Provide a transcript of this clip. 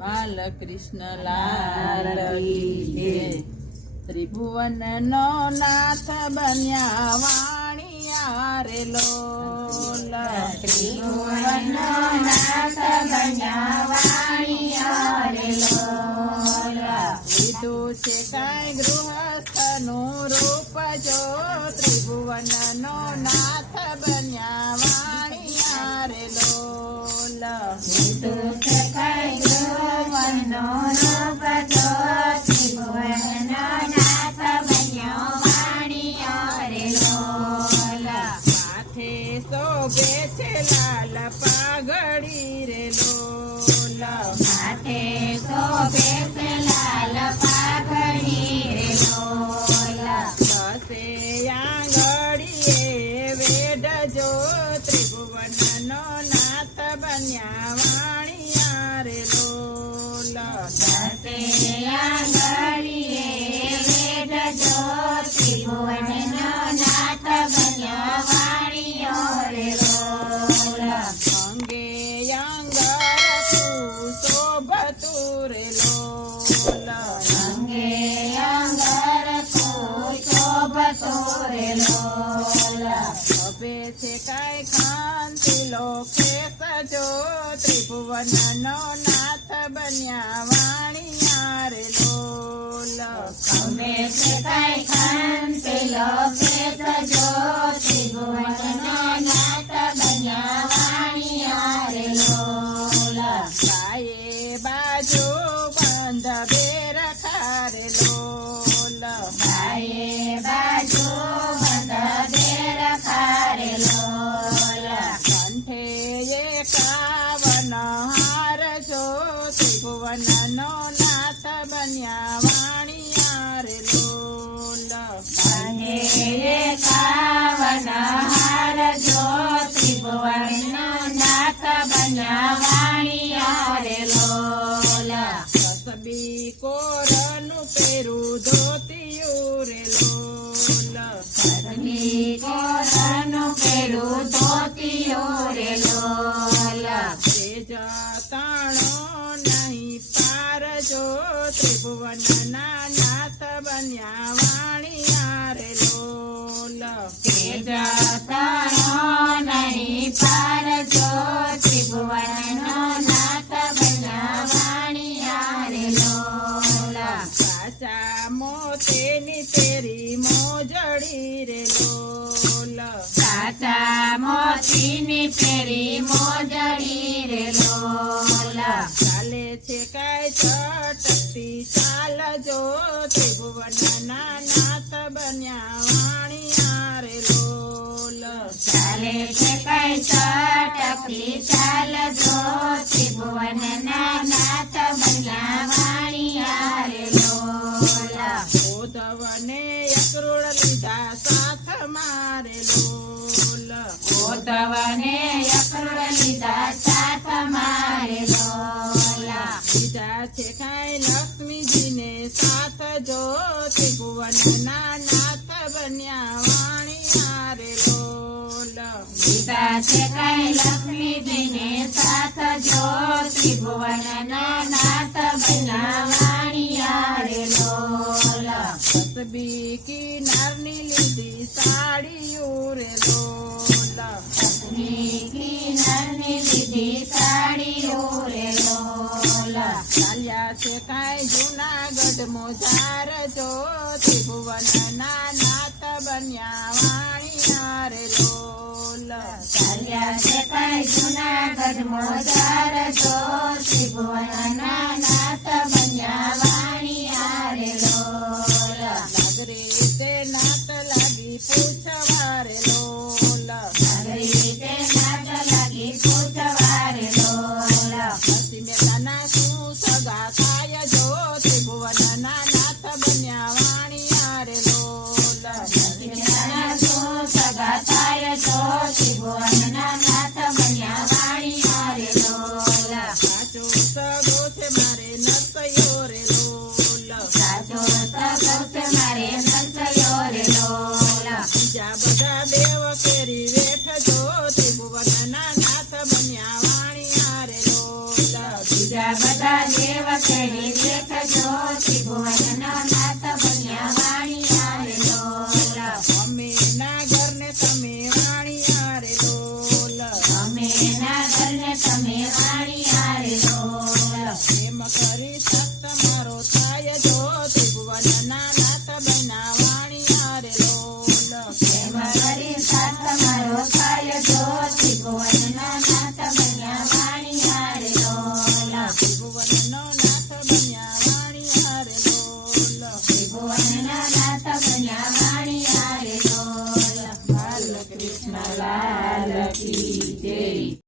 બાલકૃષ્ણ લાલ કી જય। ત્રિભુવન નો નાથ બન્યા વાણિયા રે લોલ। ત્રિભુવન નો નાથ બન્યા વાણિયા રે લોલ। લીધું છે કાંઈ ગૃહસ્થનું રૂપ જો ત્રિભુવન નો નાથ બન્યા વાણિયા રે લોલ। લીધું છે કાંઈ ગૃહસ્થનો રૂપ જો ત્રિભુવન નો નાથ બન્યો વાણિયા રે લોલ। માથે શોભે છે લાલ પાઘડી રે લોલ। માથે શોભે છે લાલ પાઘડી રે લોલ। દસે આંગળીએ વેઢજો ત્રિભુવન નો નાથ બન્યા વાણિયા રે લોલ। દસે આંગળીએ વેઢજો ત્રિભુવન નો નાથ બન્યો વાણિયો રે લોલ। અંગે અંગરખું શોભતું રે લોલ। અંગે અંગરખું શોભતું રે લોલ। હવે છે કાંઈ કાંતિ લોકે સજો ત્રિભુવન નો નાથ બન્યા વાણિયા રે લોલ। અમે છે કાંઈ ખાંતિ લોકે સજો ત્રિભુવન નો નાથ બન્યા વાણિયા રે લોલ। બાયે બાજુ બંધ બેરખા રે લોલ। બાયે બાજુ બંધ બેરખા રે લોલ। કંઠે એકાવન હાર જો ત્રિભુવન નો નાથ બન્યા વાણિયા રે લોલ। બાહે એકાવન હાર જો ત્રિભુવન નો નાથ બન્યા વાણિયા રે લોલ। કસબી કોરનું પેરું ધોતિયું રે લોલ। કસબી કોરનું પેરું ધોતિયું રે લોલ। તેજ તાણો નહીં પાર જો ત્રિભુવન ના નાથ બન્યા વાણિયા રે લોલ। તેજ તાણો નહીં પાર જો ત્રિભુવન નો નાથ બન્યા વાણિયા રે લોલ। કાચા મોતેની તેરી મોજડી રે લોલ। કાચા મોતીની પેરી મોજડી રે લોલ। ચાલે છે કાંઈ ચટકતી ચાલ જો ત્રિભુવન ના નાથ બન્યા વાણિયા રે લોલ। ચાલે છે કાંઈ ચટકતી ચાલ જો ત્રિભુવન ના નાથ બન્યા વાણિયા રે લોલ। ઉદ્ધવને અક્રૂર લીધા સાથ મારે લોલ। ઉદ્ધવને અક્રૂર લીધા સાથ મારે લોલ। લીધા છે કાંઈ લક્ષ્મીજીને સાથ જો ત્રિભુવન ના નાથ બન્યા વાણિયા રે લોલ। લીધા છે કાંઈ લક્ષ્મીજીને સાથ જો ત્રિભુવન ના નાથ બન્યા વાણિયા રે લોલ। કસબી કિનારની લીધી સાડીયું રે લોલ। કસબી કિનારની લીધી સાડીઓ રે લોલ। ચાલ્યા છે કાંઈ જુનાગઢ મોજાર જો ત્રિભુવન ના નાથ બન્યા વાણિયા રે લોલ। ચાલ્યા છે કાંઈ જુનાગઢ મોજાર જો ત્રિભુવન ના નાથ બન્યા વાણિયા રે લોલ। લાગરે તે નાથ લાગી પૂછવા રે લોલ। નગરી તે નાથ લાગી પૂછવા રે લોલ। હસી મેતાના શું સગા થાય જો ત્રિભુવન ના નાથ બન્યા વાણિયા રે લોલ। નાના શું સગા થાય જો ત્રિભુવન ના નાથ બન્યા વાણિયા રે લોલ। સાચો સગો છે મારે નરસૈયો રે લોલ। સાચો સગો છે મારે નરસૈયો રે લોલ। બીજા બધા દેવ કેરી વેઠજો ત્રિભુવન ના નાથ બન્યા વાણિયા રે લોલ। બીજા બધા દેવ કેરી દેખજો ત્રિભુવનનો